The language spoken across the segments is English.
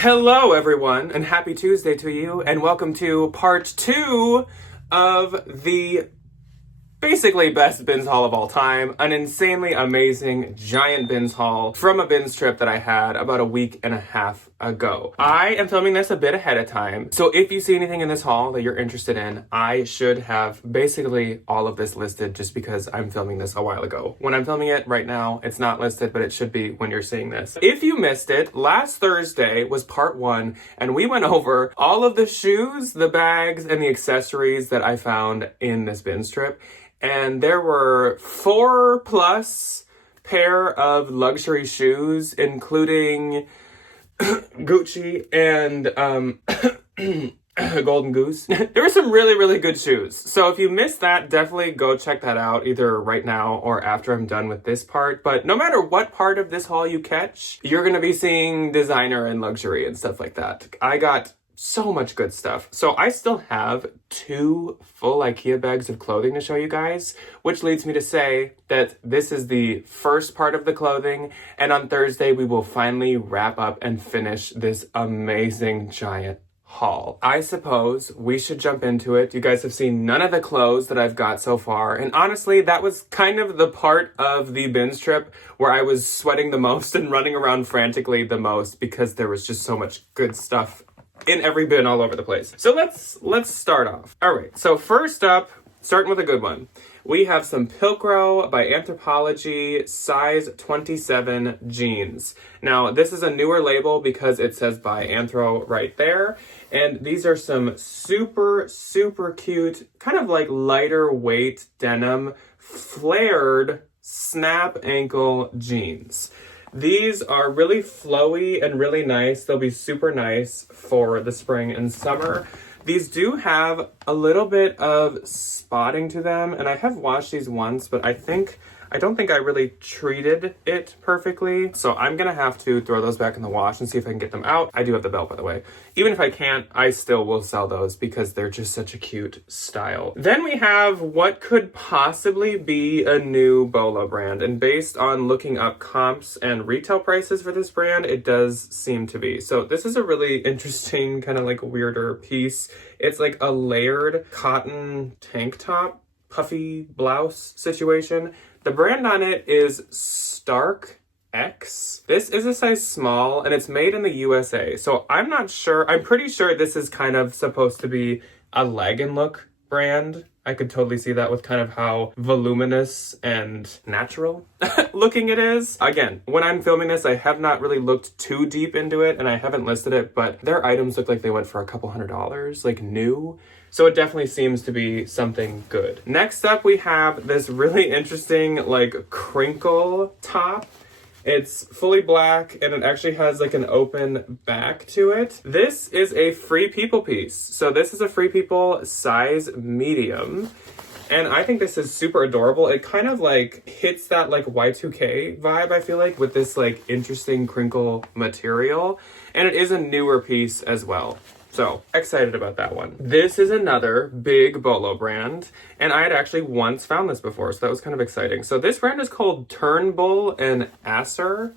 Hello everyone, and happy Tuesday to you, and welcome to part 2 of the basically best BINS haul of all time, an insanely amazing giant BINS haul from a BINS trip that I had about a week and a half ago. I am filming this a bit ahead of time, so if you see anything in this haul that you're interested in, I should have basically all of this listed just because I'm filming this a while ago. When I'm filming it right now, it's not listed, but it should be when you're seeing this. If you missed it, last Thursday was part 1, and we went over all of the shoes, the bags, and the accessories that I found in this BINS trip. And there were 4+ pair of luxury shoes, including Gucci and Golden Goose. There were some really good shoes. So if you missed that, definitely go check that out either right now or after I'm done with this part. But no matter what part of this haul you catch, you're gonna be seeing designer and luxury and stuff like that. I got so much good stuff. So I still have 2 full IKEA bags of clothing to show you guys, which leads me to say that this is the first part of the clothing, and on Thursday we will finally wrap up and finish this amazing giant haul. I suppose we should jump into it. You guys have seen none of the clothes that I've got so far, and honestly, that was kind of the part of the BINS trip where I was sweating the most and running around frantically the most because there was just so much good stuff in every bin all over the place. So let's start off. All right, so first up, starting with a good one, we have some Pilcrow by Anthropologie size 27 jeans. Now, this is a newer label because it says by Anthro right there. And these are some super cute, kind of like lighter weight denim, flared snap ankle jeans. These are really flowy and really nice. They'll be super nice for the spring and summer. These do have a little bit of spotting to them, and I have washed these once, but I don't think I really treated it perfectly. So I'm gonna have to throw those back in the wash and see if I can get them out. I do have the belt, by the way. Even if I can't, I still will sell those because they're just such a cute style. Then we have what could possibly be a new BOLO brand. And based on looking up comps and retail prices for this brand, it does seem to be. So this is a really interesting, kind of like weirder piece. It's like a layered cotton tank top, puffy blouse situation. The brand on it is Stark X. This is a size small and it's made in the USA. So I'm not sure. I'm pretty sure this is kind of supposed to be a leg and look brand. I could totally see that with kind of how voluminous and natural looking it is. Again, when I'm filming this, I have not really looked too deep into it and I haven't listed it, but their items look like they went for a couple $100, like new. So it definitely seems to be something good. Next up, we have this really interesting like crinkle top. It's fully black and it actually has like an open back to it. This is a Free People piece. So this is a Free People size medium. And I think this is super adorable. It kind of like hits that like Y2K vibe, I feel like, with this like interesting crinkle material. And it is a newer piece as well. So, excited about that one. This is another big BOLO brand, and I had actually once found this before, so that was kind of exciting. So this brand is called Turnbull and Asser.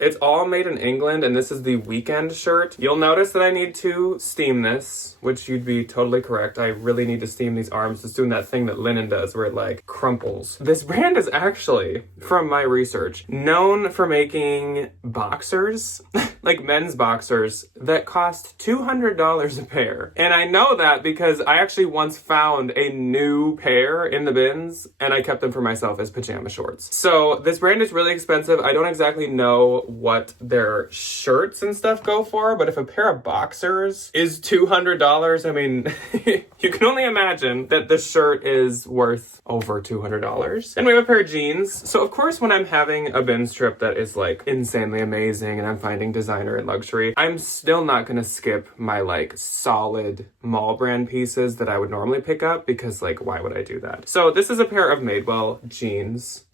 It's all made in England, and this is the weekend shirt. You'll notice that I need to steam this, which you'd be totally correct. I really need to steam these arms. It's doing that thing that linen does where it like crumples. This brand is actually, from my research, known for making boxers, like men's boxers, that cost $200 a pair. And I know that because I actually once found a new pair in the bins, and I kept them for myself as pajama shorts. So this brand is really expensive. I don't exactly know what their shirts and stuff go for, but if a pair of boxers is $200, I mean, you can only imagine that the shirt is worth over $200. And we have a pair of jeans. So of course, when I'm having a BINS trip that is like insanely amazing and I'm finding designer and luxury, I'm still not gonna skip my like solid mall brand pieces that I would normally pick up because like, why would I do that? So this is a pair of Madewell jeans.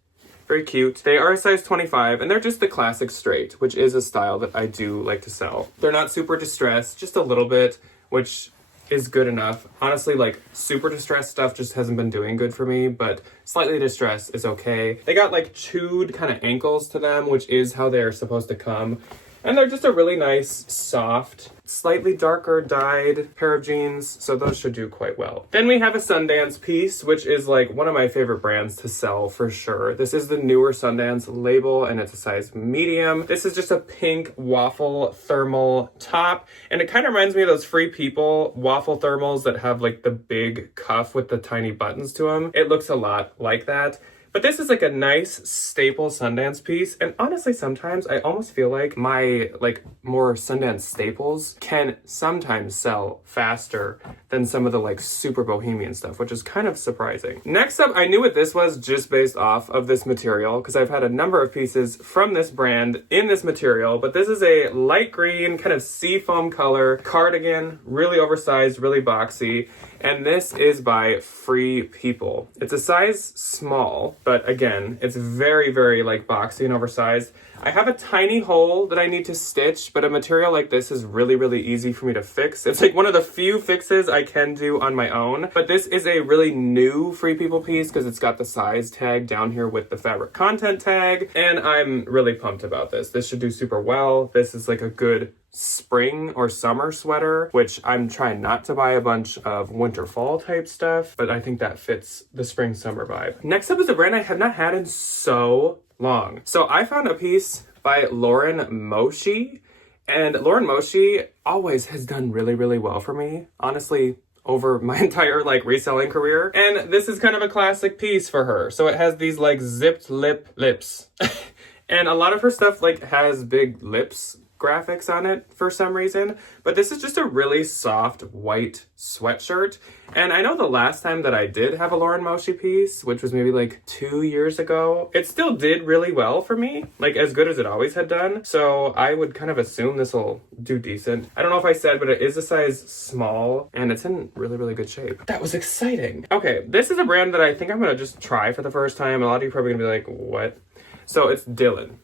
Very cute. They are a size 25 and they're just the classic straight, which is a style that I do like to sell. They're not super distressed, just a little bit, which is good enough. Honestly, like super distressed stuff just hasn't been doing good for me, but slightly distressed is okay. They got like chewed kind of ankles to them, which is how they're supposed to come. And they're just a really nice, soft, slightly darker dyed pair of jeans, so those should do quite well. Then we have a Sundance piece, which is like one of my favorite brands to sell for sure. This is the newer Sundance label, and it's a size medium. This is just a pink waffle thermal top, and it kind of reminds me of those Free People waffle thermals that have like the big cuff with the tiny buttons to them. It looks a lot like that. But this is like a nice staple Sundance piece, and honestly sometimes I almost feel like my like more Sundance staples can sometimes sell faster than some of the like super bohemian stuff, which is kind of surprising. Next up, I knew what this was just based off of this material because I've had a number of pieces from this brand in this material, but this is a light green kind of seafoam color cardigan, really oversized, really boxy. And this is by Free People. It's a size small, but again, it's very, very like boxy and oversized. I have a tiny hole that I need to stitch, but a material like this is really, really easy for me to fix. It's like one of the few fixes I can do on my own, but this is a really new Free People piece because it's got the size tag down here with the fabric content tag, and I'm really pumped about this. This should do super well. This is like a good spring or summer sweater, which I'm trying not to buy a bunch of winter fall type stuff, but I think that fits the spring summer vibe. Next up is a brand I have not had in so long. So I found a piece by Lauren Moshi, and Lauren Moshi always has done really, really well for me, honestly, over my entire like reselling career. And this is kind of a classic piece for her. So it has these like zipped lips. And a lot of her stuff like has big lips graphics on it for some reason, but this is just a really soft white sweatshirt. And I know the last time that I did have a Lauren Moshi piece, which was maybe like 2 years ago, it still did really well for me, like as good as it always had done. So I would kind of assume this will do decent. I don't know if I said, but it is a size small and it's in really, really good shape. That was exciting. Okay, this is a brand that I think I'm gonna just try for the first time. A lot of you are probably gonna be like, what? So it's Dylan.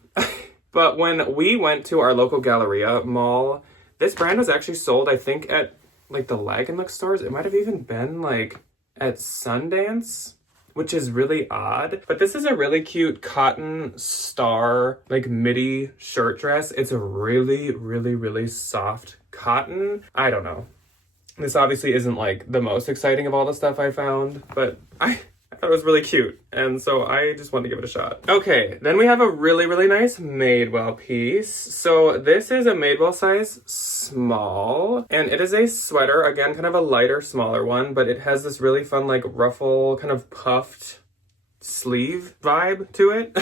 But when we went to our local Galleria mall, this brand was actually sold, I think, at like the Lag and Look stores. It might have even been like at Sundance, which is really odd. But this is a really cute cotton star, like midi shirt dress. It's a really, really, really soft cotton. I don't know. This obviously isn't like the most exciting of all the stuff I found, but I thought it was really cute, and so I just wanted to give it a shot. Okay, then we have a really, really nice Madewell piece. So this is a Madewell size small, and it is a sweater, again, kind of a lighter, smaller one, but it has this really fun, like, ruffle, kind of puffed sleeve vibe to it.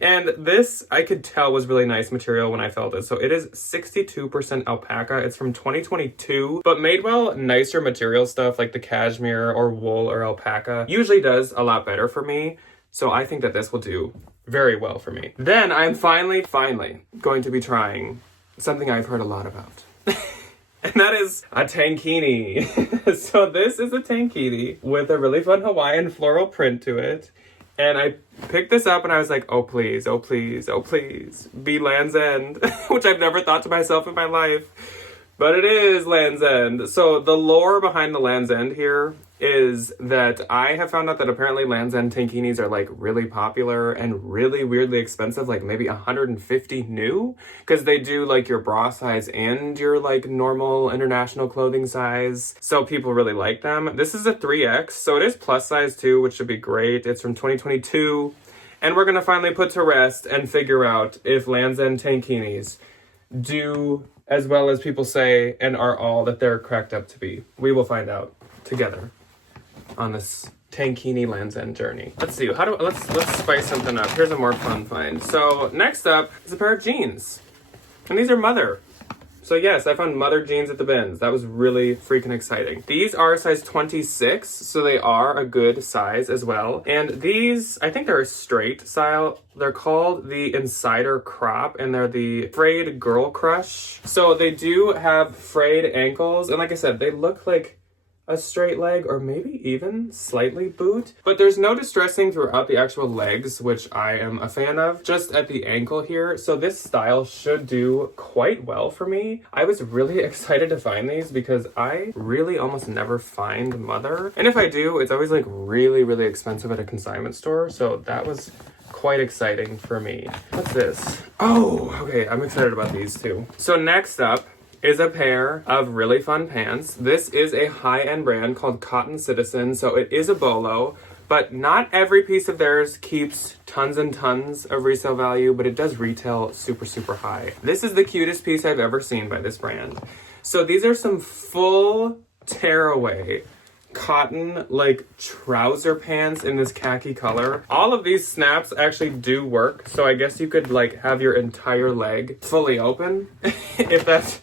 And this I could tell was really nice material when I felt it. So it is 62% alpaca. It's from 2022, but Madewell nicer material stuff like the cashmere or wool or alpaca usually does a lot better for me. So I think that this will do very well for me. Then I'm finally going to be trying something I've heard a lot about. And that is a tankini. So this is a tankini with a really fun Hawaiian floral print to it. And I picked this up and I was like, oh please, oh please, oh please, be Land's End, which I've never thought to myself in my life. But it is Land's End. So the lore behind the Land's End here is that I have found out that apparently Land's End tankinis are like really popular and really weirdly expensive, like maybe 150 new, because they do like your bra size and your like normal international clothing size. So people really like them. This is a 3X, so it is plus size too, which should be great. It's from 2022. And we're gonna finally put to rest and figure out if Land's End tankinis do as well as people say and are all that they're cracked up to be. We will find out together on this tankini Land's End journey. Let's see, let's spice something up. Here's a more fun find. So next up is a pair of jeans. And these are Mother. So yes, I found Mother jeans at the BINS. That was really freaking exciting. These are size 26, so they are a good size as well. And these, I think they're a straight style. They're called the Insider Crop, and they're the frayed Girl Crush. So they do have frayed ankles, and like I said, they look like a straight leg or maybe even slightly boot, but there's no distressing throughout the actual legs, which I am a fan of, just at the ankle here. So this style should do quite well for me. I was really excited to find these because I really almost never find Mother. And if I do, it's always like really, really expensive at a consignment store. So that was quite exciting for me. What's this? Oh, okay, I'm excited about these too. So next up is a pair of really fun pants. This is a high-end brand called Cotton Citizen, so it is a BOLO, but not every piece of theirs keeps tons and tons of resale value, but it does retail super, super high. This is the cutest piece I've ever seen by this brand. So these are some full tearaway cotton like trouser pants in this khaki color. All of these snaps actually do work, so I guess you could like have your entire leg fully open if that's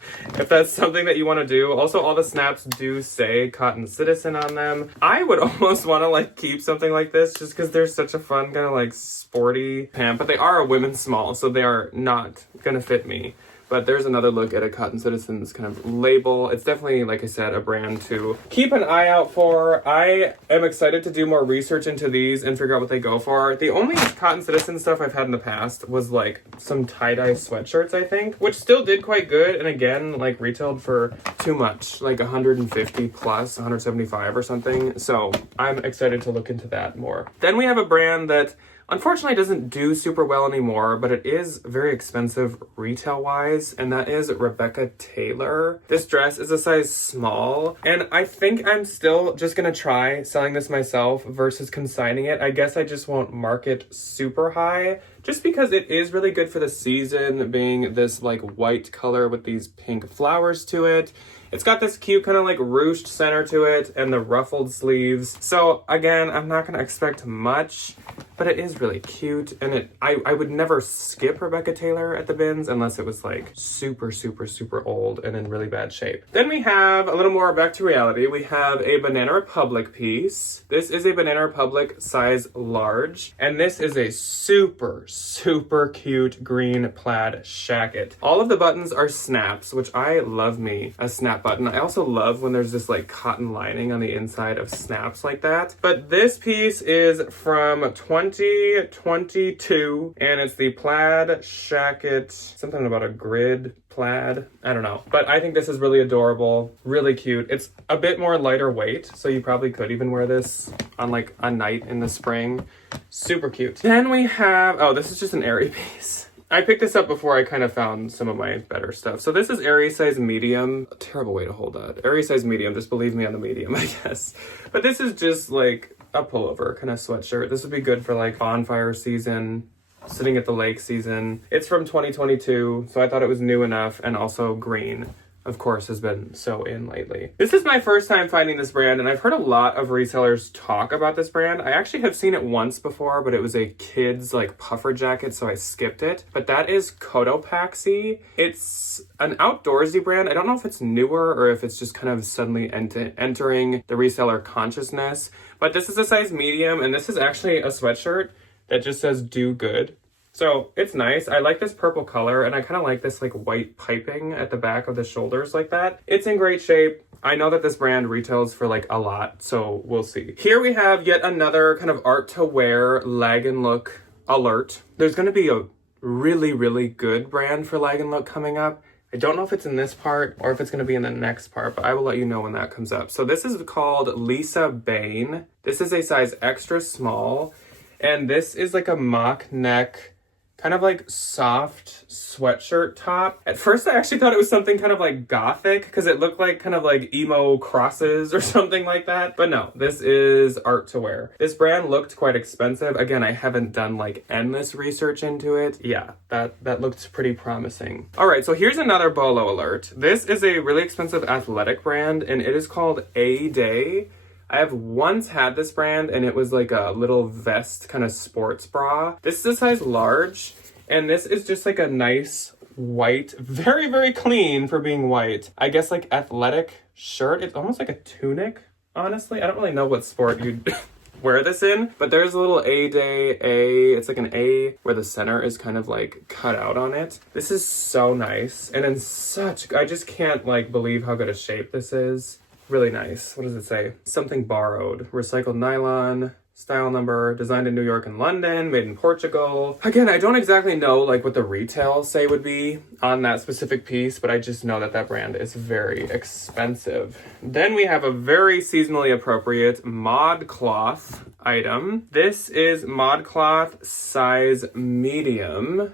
something that you want to do. Also, all the snaps do say Cotton Citizen on them. I would almost want to like keep something like this just because they're such a fun kind of like sporty pant, but they are a women's small, so they are not gonna fit me. But there's another look at a Cotton Citizen's kind of label. It's definitely, like I said, a brand to keep an eye out for. I am excited to do more research into these and figure out what they go for. The only Cotton Citizen stuff I've had in the past was like some tie-dye sweatshirts, I think, which still did quite good. And again, like retailed for too much, like 150 plus, 175 or something. So I'm excited to look into that more. Then we have a brand that unfortunately doesn't do super well anymore, but it is very expensive retail-wise, and that is Rebecca Taylor. This dress is a size small, and I think I'm still just gonna try selling this myself versus consigning it. I guess I just won't mark it super high, just because it is really good for the season, being this like white color with these pink flowers to it. It's got this cute kind of like ruched center to it and the ruffled sleeves. So again, I'm not gonna expect much, but it is really cute. And I would never skip Rebecca Taylor at the bins unless it was like super, super, super old and in really bad shape. Then we have a little more back to reality. We have a Banana Republic piece. This is a Banana Republic size large. And this is a super, super cute green plaid shacket. All of the buttons are snaps, which I love me a snap button. I also love when there's this like cotton lining on the inside of snaps like that. But this piece is from 2022 and it's the plaid shacket, something about a grid plaid, I don't know. But I think this is really adorable, really cute. It's a bit more lighter weight, so you probably could even wear this on like a night in the spring. Super cute. Then we have, oh, this is just an Aerie piece. I picked this up before I kind of found some of my better stuff. So this is Aerie size medium. A terrible way to hold that. Aerie size medium, just believe me on the medium, I guess. But this is just like a pullover kind of sweatshirt. This would be good for like bonfire season, sitting at the lake season. It's from 2022, so I thought it was new enough, and also green, of course, has been so in lately. This is my first time finding this brand, and I've heard a lot of resellers talk about this brand. I actually have seen it once before, but it was a kid's like puffer jacket, so I skipped it. But that is Cotopaxi. It's an outdoorsy brand. I don't know if it's newer or if it's just kind of suddenly entering the reseller consciousness, but this is a size medium, and this is actually a sweatshirt that just says "Do Good." So it's nice. I like this purple color, and I kind of like this like white piping at the back of the shoulders like that. It's in great shape. I know that this brand retails for like a lot, so we'll see. Here we have yet another kind of art to wear lag and look alert. There's going to be a really, really good brand for lag and look coming up. I don't know if it's in this part or if it's going to be in the next part, but I will let you know when that comes up. So this is called Lisa Bain. This is a size extra small, and this is like a mock neck, kind of like soft sweatshirt top. At first I actually thought it was something kind of like gothic because it looked like kind of like emo crosses or something like that. But no, this is art to wear. This brand looked quite expensive. Again, I haven't done like endless research into it. Yeah, that looked pretty promising. All right, so here's another BOLO alert. This is a really expensive athletic brand, and it is called A Day. I have once had this brand, and it was like a little vest kind of sports bra. This is a size large, and this is just like a nice white, very, very clean for being white, I guess like athletic shirt. It's almost like a tunic, honestly. I don't really know what sport you'd wear this in, but there's a little A Day A. It's like an A where the center is kind of like cut out on it. This is so nice, and in such, I just can't like believe how good a shape this is. really nice. What does it say? Something borrowed. Recycled nylon. Style number, designed in New York and London, made in Portugal. Again, I don't exactly know like what the retail say would be on that specific piece, but I just know that that brand is very expensive. Then we have a very seasonally appropriate ModCloth item. This is ModCloth size medium.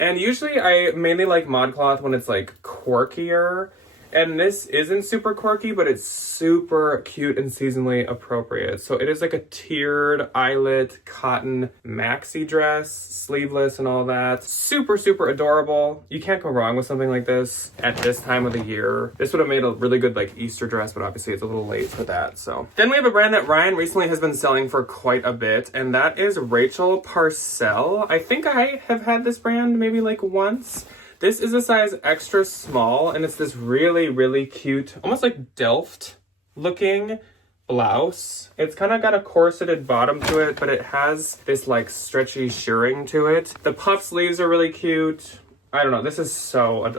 And usually I mainly like ModCloth when it's like quirkier. And this isn't super quirky, but it's super cute and seasonally appropriate. So it is like a tiered eyelet cotton maxi dress, sleeveless and all that. Super, super adorable. You can't go wrong with something like this at this time of the year. This would have made a really good like Easter dress, but obviously it's a little late for that. So then we have a brand that Ryan recently has been selling for quite a bit, and that is Rachel Parcell. I think I have had this brand maybe like once. This is a size extra small, and it's this really, really cute, almost like Delft looking blouse. It's kind of got a corseted bottom to it, but it has this like stretchy shirring to it. The puff sleeves are really cute. I don't know, this is so,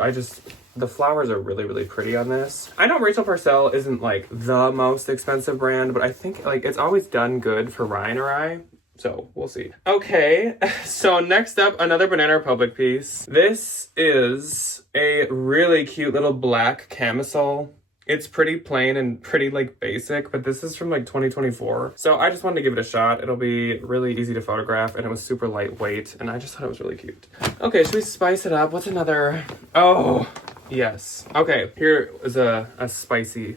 the flowers are really, really pretty on this. I know Rachel Parcell isn't like the most expensive brand, but I think like it's always done good for Ryan or I. So we'll see. Okay, so next up, another Banana Republic piece. This is a really cute little black camisole. It's pretty plain and pretty like basic, but this is from like 2024. So I just wanted to give it a shot. It'll be really easy to photograph, and it was super lightweight, and I just thought it was really cute. Okay, should we spice it up? What's another? Oh, yes. Okay, here is a spicy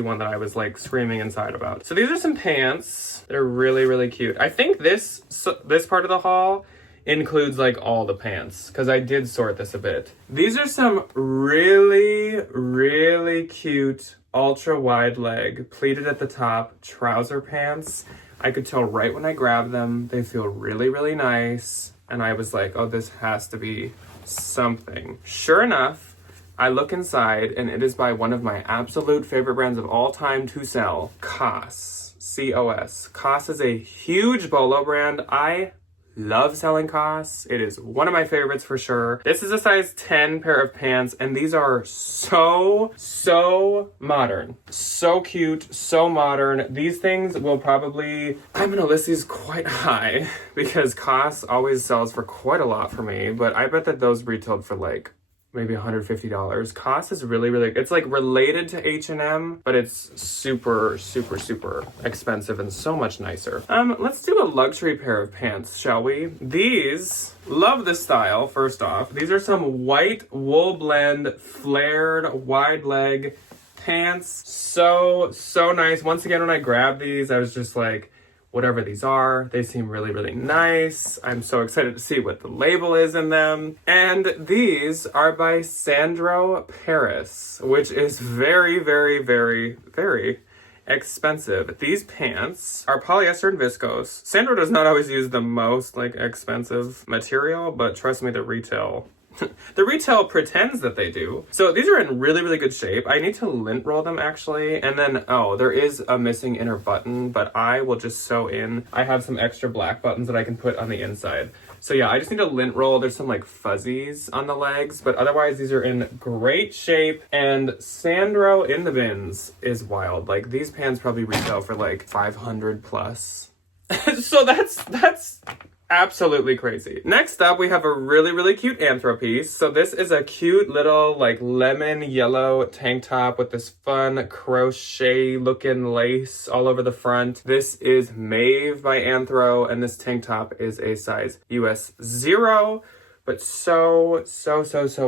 one that I was like screaming inside about. So these are some pants that are really, really cute. I think this part of the haul includes like all the pants, because I did sort this a bit. These are some really, really cute ultra wide leg pleated at the top trouser pants. I could tell right when I grabbed them, they feel really, really nice. And I was like, oh, this has to be something. Sure enough, I look inside, and it is by one of my absolute favorite brands of all time to sell, COS. C-O-S. COS is a huge bolo brand. I love selling COS. It is one of my favorites for sure. This is a size 10 pair of pants, and these are so modern. So cute, so modern. These things will probably, I'm gonna list these quite high because COS always sells for quite a lot for me, but I bet that those retailed for like maybe $150. COS is really, really, it's like related to H&M, but it's super, super, super expensive and so much nicer. Let's do a luxury pair of pants, shall we? These, love the style, first off. These are some white wool blend, flared, wide leg pants. So nice. Once again, when I grabbed these, I was just like, whatever these are, they seem really, really nice. I'm so excited to see what the label is in them. And these are by Sandro Paris, which is very, very, very, very expensive. These pants are polyester and viscose. Sandro does not always use the most like expensive material, but trust me, the retail pretends that they do. So these are in really, really good shape. I need to lint roll them actually. And then, oh, there is a missing inner button, but I will just sew in. I have some extra black buttons that I can put on the inside. So yeah, I just need to lint roll. There's some like fuzzies on the legs, but otherwise these are in great shape. And Sandro in the bins is wild. Like these pants probably retail for like 500 plus. So that's absolutely crazy. Next up, we have a really, really cute anthro piece. So this is a cute little like lemon yellow tank top with this fun crochet looking lace all over the front. This is Maeve by Anthro, and this tank top is a size US 0. But so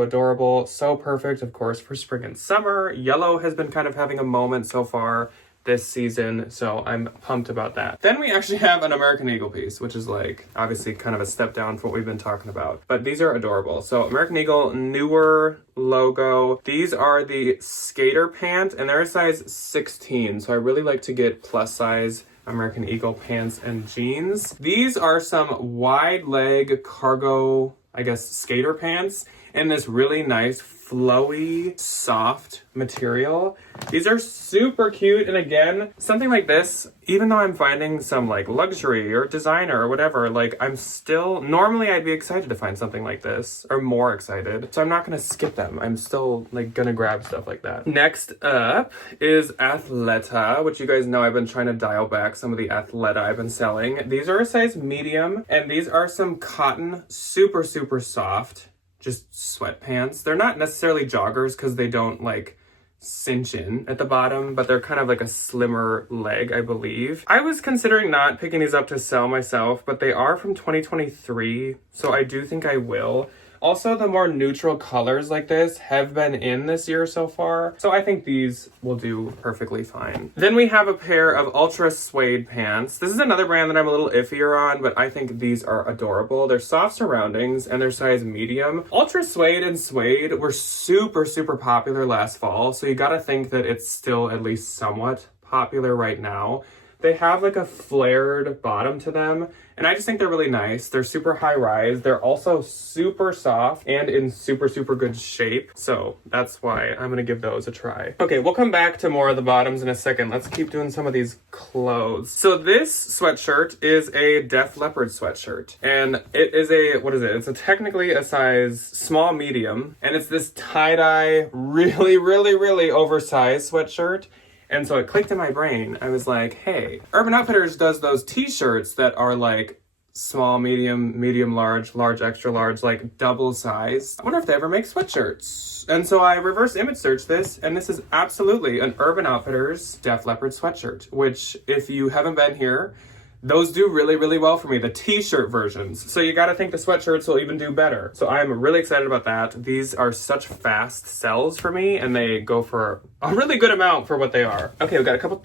adorable. So perfect, of course, for spring and summer. Yellow has been kind of having a moment so far this season, so I'm pumped about that. Then we actually have an American Eagle piece, which is like obviously kind of a step down from what we've been talking about, but these are adorable. So American Eagle, newer logo. These are the skater pant, and they're a size 16, so I really like to get plus size American Eagle pants and jeans. These are some wide leg cargo, I guess, skater pants. in this really nice, flowy, soft material. These are super cute. And again, something like this, even though I'm finding some like luxury or designer or whatever, like I'm still, normally I'd be excited to find something like this or more excited. So I'm not gonna skip them. I'm still like gonna grab stuff like that. Next up is Athleta, which you guys know I've been trying to dial back some of the Athleta I've been selling. These are a size medium, and these are some cotton, super, super soft, just sweatpants. They're not necessarily joggers because they don't like cinch in at the bottom, but they're kind of like a slimmer leg, I believe. I was considering not picking these up to sell myself, but they are from 2023, so I do think I will. Also, the more neutral colors like this have been in this year so far, so I think these will do perfectly fine. Then we have a pair of ultra suede pants. This is another brand that I'm a little iffier on, but I think these are adorable. They're soft surroundings and they're size medium. Ultra suede and suede were super, super popular last fall, so you gotta think that it's still at least somewhat popular right now. They have like a flared bottom to them, and I just think they're really nice. They're super high rise. They're also super soft and in super, super good shape. So that's why I'm gonna give those a try. Okay, we'll come back to more of the bottoms in a second. Let's keep doing some of these clothes. So this sweatshirt is a Def Leppard sweatshirt, and it is a, what is it? It's technically a size small medium, and it's this tie-dye, really, really, really oversized sweatshirt. And so it clicked in my brain. I was like, hey, Urban Outfitters does those t-shirts that are like small, medium, medium, large, large, extra large, like double size. I wonder if they ever make sweatshirts. And so I reverse image searched this, and this is absolutely an Urban Outfitters Def Leppard sweatshirt, which if you haven't been here, those do really, really well for me, the t-shirt versions. So you gotta think the sweatshirts will even do better. So I'm really excited about that. These are such fast sells for me, and they go for a really good amount for what they are. Okay, we got a couple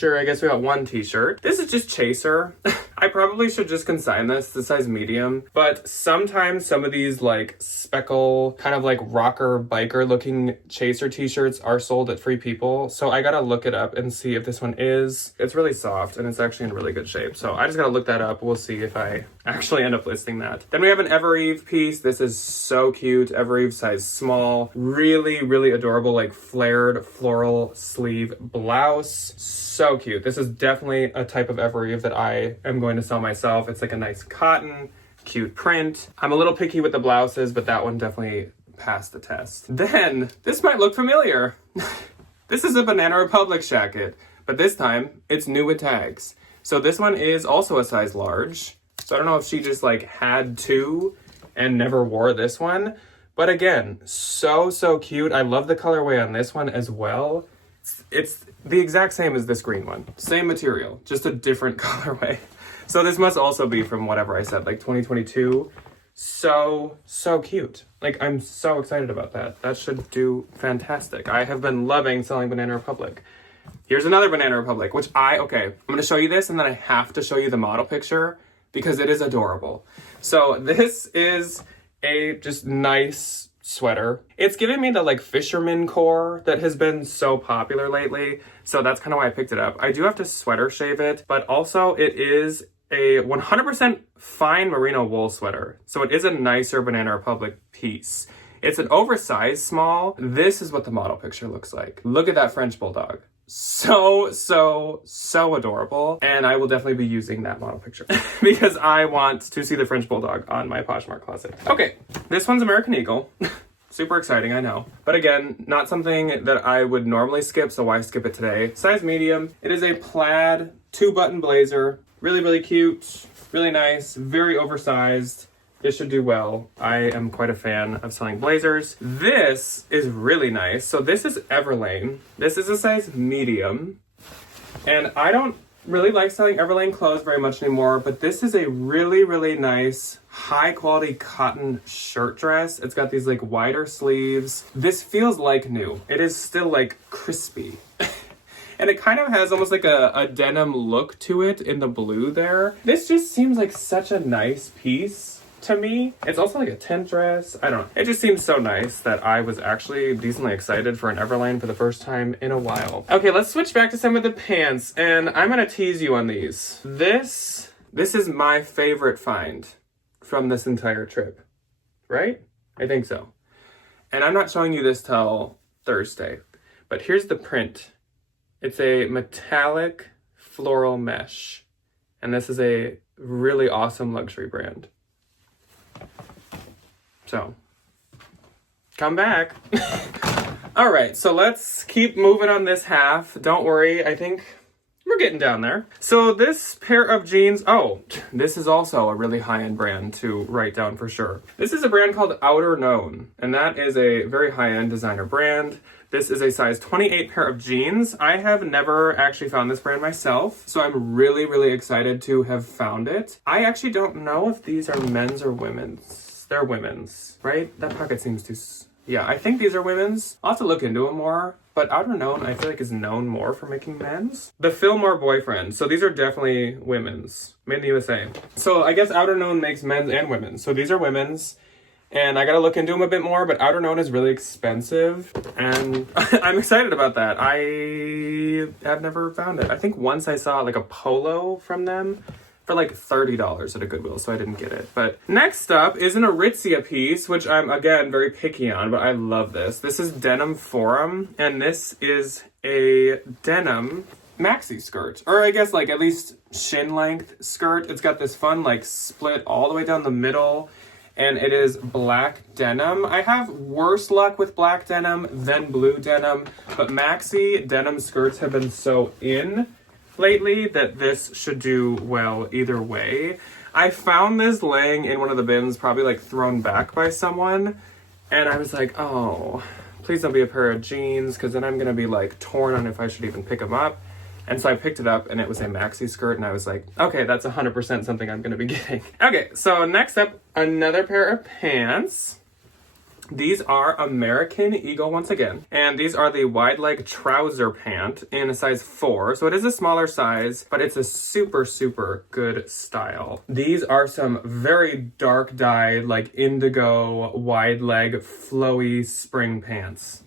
I guess we got one t-shirt. This is just Chaser. I probably should just consign this to size medium, but sometimes some of these like speckle, kind of like rocker biker looking Chaser t-shirts are sold at Free People. So I gotta look it up and see if this one is. It's really soft and it's actually in really good shape. So I just gotta look that up. We'll see if I actually end up listing that. Then we have an Evereve piece. This is so cute. Evereve size small, really, really adorable, like flared floral sleeve blouse. So cute. This is definitely a type of Evereve that I am going to sell myself. It's like a nice cotton, cute print. I'm a little picky with the blouses, but that one definitely passed the test. Then, this might look familiar. This is a Banana Republic jacket, but this time it's new with tags. So this one is also a size large. So I don't know if she just like had two and never wore this one. But again, so, so cute. I love the colorway on this one as well. It's the exact same as this green one. Same material, just a different colorway. So this must also be from whatever I said, like 2022. So, so cute. Like, I'm so excited about that. That should do fantastic. I have been loving selling Banana Republic. Here's another Banana Republic, which okay, I'm gonna show you this and then I have to show you the model picture because it is adorable. So this is a just nice sweater. It's giving me the like fisherman core that has been so popular lately. So that's kind of why I picked it up. I do have to sweater shave it, but also it is a 100% fine merino wool sweater. So it is a nicer Banana Republic piece. It's an oversized small. This is what the model picture looks like. Look at that French bulldog. So, so, so adorable. And I will definitely be using that model picture because I want to see the French bulldog on my Poshmark closet. Okay, this one's American Eagle. Super exciting, I know. But again, not something that I would normally skip, so why skip it today? Size medium. It is a plaid 2-button blazer. Really, really cute, really nice, very oversized. This should do well. I am quite a fan of selling blazers. This is really nice. So this is Everlane. This is a size medium. And I don't really like selling Everlane clothes very much anymore, but this is a really, really nice, high quality cotton shirt dress. It's got these like wider sleeves. This feels like new. It is still like crispy. And it kind of has almost like a denim look to it in the blue there. This just seems like such a nice piece to me. It's also like a tent dress. I don't know. It just seems so nice that I was actually decently excited for an Everlane for the first time in a while. Okay, let's switch back to some of the pants, and I'm gonna tease you on these. This is my favorite find from this entire trip, right? I think so. And I'm not showing you this till Thursday, but here's the print. It's a metallic floral mesh, and this is a really awesome luxury brand. So, come back. All right, so let's keep moving on this half. Don't worry, I think we're getting down there. So this pair of jeans, oh, this is also a really high-end brand to write down for sure. This is a brand called Outer Known, and that is a very high-end designer brand. This is a size 28 pair of jeans. I have never actually found this brand myself, so I'm really, really excited to have found it. I actually don't know if these are men's or women's. They're women's, right? That pocket seems too... Yeah, I think these are women's. I'll have to look into them more, but Outer Known, I feel like, is known more for making men's. The Fillmore Boyfriend. So these are definitely women's. Made in the USA. So I guess Outer Known makes men's and women's. So these are women's. And I gotta look into them a bit more, but Outer Known is really expensive. And I'm excited about that. I have never found it. I think once I saw like a polo from them for like $30 at a Goodwill, so I didn't get it. But next up is an Aritzia piece, which I'm, again, very picky on, but I love this. This is Denim Forum, and this is a denim maxi skirt. Or I guess, like, at least shin-length skirt. It's got this fun, like, split all the way down the middle, and it is black denim. I have worse luck with black denim than blue denim, but maxi denim skirts have been so in lately that this should do well either way. I found this laying in one of the bins, probably like thrown back by someone, and I was like, oh, please don't be a pair of jeans, because then I'm gonna be like torn on if I should even pick them up. And so I picked it up, and it was a maxi skirt, and I was like, okay, that's 100% something I'm gonna be getting. Okay, so next up, another pair of pants. These are American Eagle once again, and these are the wide leg trouser pant in a size 4, so it is a smaller size, but it's a super, super good style. These are some very dark dyed, like indigo, wide leg, flowy spring pants.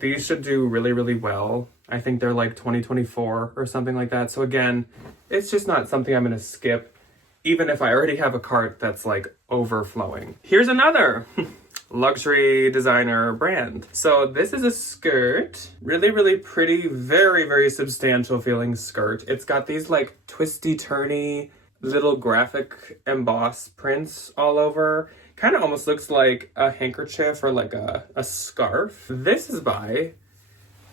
These should do really, really well. I think they're like 2024 or something like that, so again, it's just not something I'm gonna skip, even if I already have a cart that's like overflowing. Here's another luxury designer brand. So this is a skirt, really, really pretty, very, very substantial feeling skirt. It's got these like twisty turny little graphic emboss prints all over. Kind of almost looks like a handkerchief or like a scarf. This is by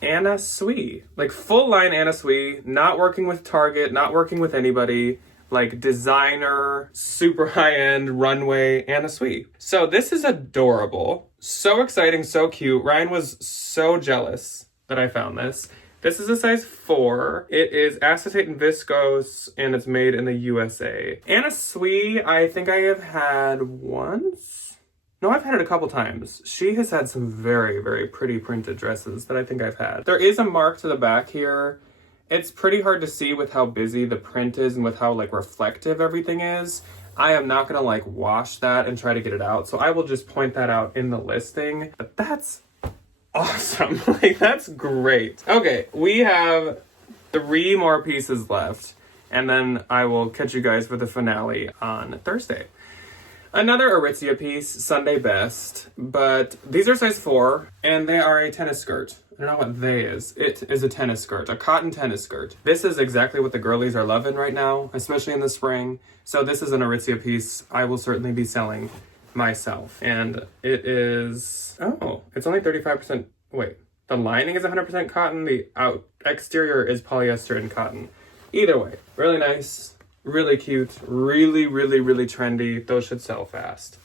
Anna Sui, like full line Anna Sui, not working with Target, not working with anybody. Like designer, super high-end runway Anna Sui. So this is adorable. So exciting, so cute. Ryan was so jealous that I found this. This is a size 4. It is acetate and viscose, and it's made in the USA. Anna Sui, I think I have had once. No, I've had it a couple times. She has had some very, very pretty printed dresses that I think I've had. There is a mark to the back here. It's pretty hard to see with how busy the print is and with how like reflective everything is. I am not gonna like wash that and try to get it out, so I will just point that out in the listing. But that's awesome. Like, that's great. Okay, we have 3 more pieces left, and then I will catch you guys for the finale on Thursday. Another Aritzia piece, Sunday Best, but these are size 4, and they are a tennis skirt. I don't know what they is. It is a tennis skirt, a cotton tennis skirt. This is exactly what the girlies are loving right now, especially in the spring. So this is an Aritzia piece I will certainly be selling myself. And it is, oh, it's only 35%, wait. The lining is 100% cotton, the exterior is polyester and cotton. Either way, really nice, really cute, really, really, really trendy. Those should sell fast.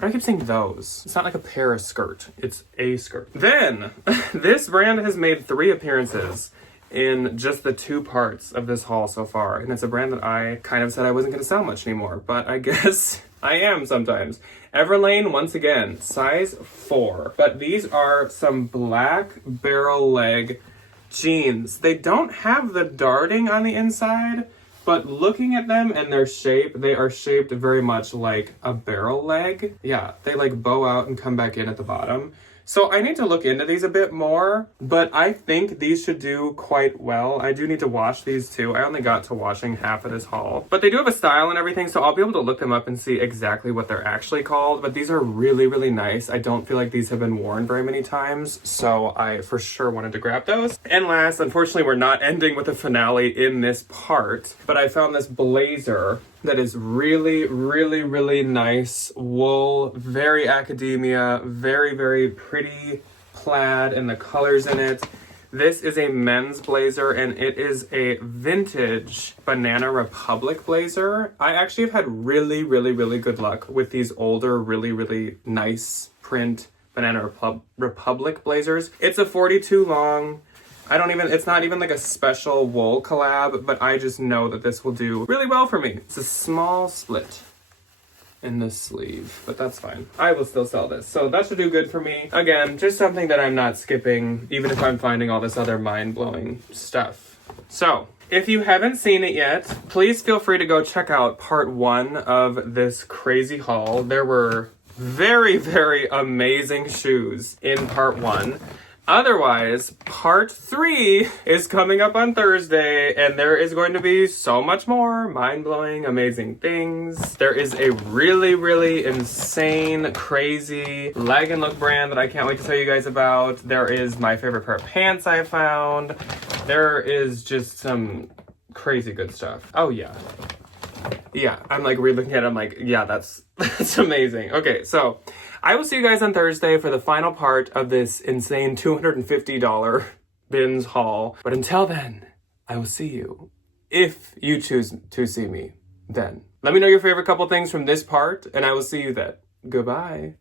I keep saying those. It's not like a pair of skirt. It's a skirt. Then, this brand has made 3 appearances in just the 2 parts of this haul so far. And it's a brand that I kind of said I wasn't going to sell much anymore. But I guess I am sometimes. Everlane, once again, size 4. But these are some black barrel leg jeans. They don't have the darting on the inside, but looking at them and their shape, they are shaped very much like a barrel leg. Yeah, they like bow out and come back in at the bottom. So I need to look into these a bit more, but I think these should do quite well. I do need to wash these too. I only got to washing half of this haul, but they do have a style and everything, so I'll be able to look them up and see exactly what they're actually called. But these are really, really nice. I don't feel like these have been worn very many times, so I for sure wanted to grab those. And last, unfortunately, we're not ending with a finale in this part, but I found this blazer that is really, really, really nice wool, very academia, very, very pretty plaid, and the colors in it. This is a men's blazer, and it is a vintage Banana Republic blazer. I actually have had really, really, really good luck with these older, really, really nice print Banana Republic blazers. It's a 42 long. It's not even like a special wool collab, but I just know that this will do really well for me. It's a small split in the sleeve, but that's fine. I will still sell this, so that should do good for me. Again, just something that I'm not skipping, even if I'm finding all this other mind-blowing stuff. So, if you haven't seen it yet, please feel free to go check out part 1 of this crazy haul. There were very, very amazing shoes in part 1. Otherwise, part 3 is coming up on Thursday, and there is going to be so much more mind-blowing, amazing things. There is a really, really insane, crazy leg and look brand that I can't wait to tell you guys about. There is my favorite pair of pants I found. There is just some crazy good stuff. Oh yeah. Yeah, I'm like re-looking at it, I'm like, yeah, that's amazing. Okay, so I will see you guys on Thursday for the final part of this insane $250 BINS haul. But until then, I will see you, if you choose to see me then. Let me know your favorite couple things from this part, and I will see you then. Goodbye.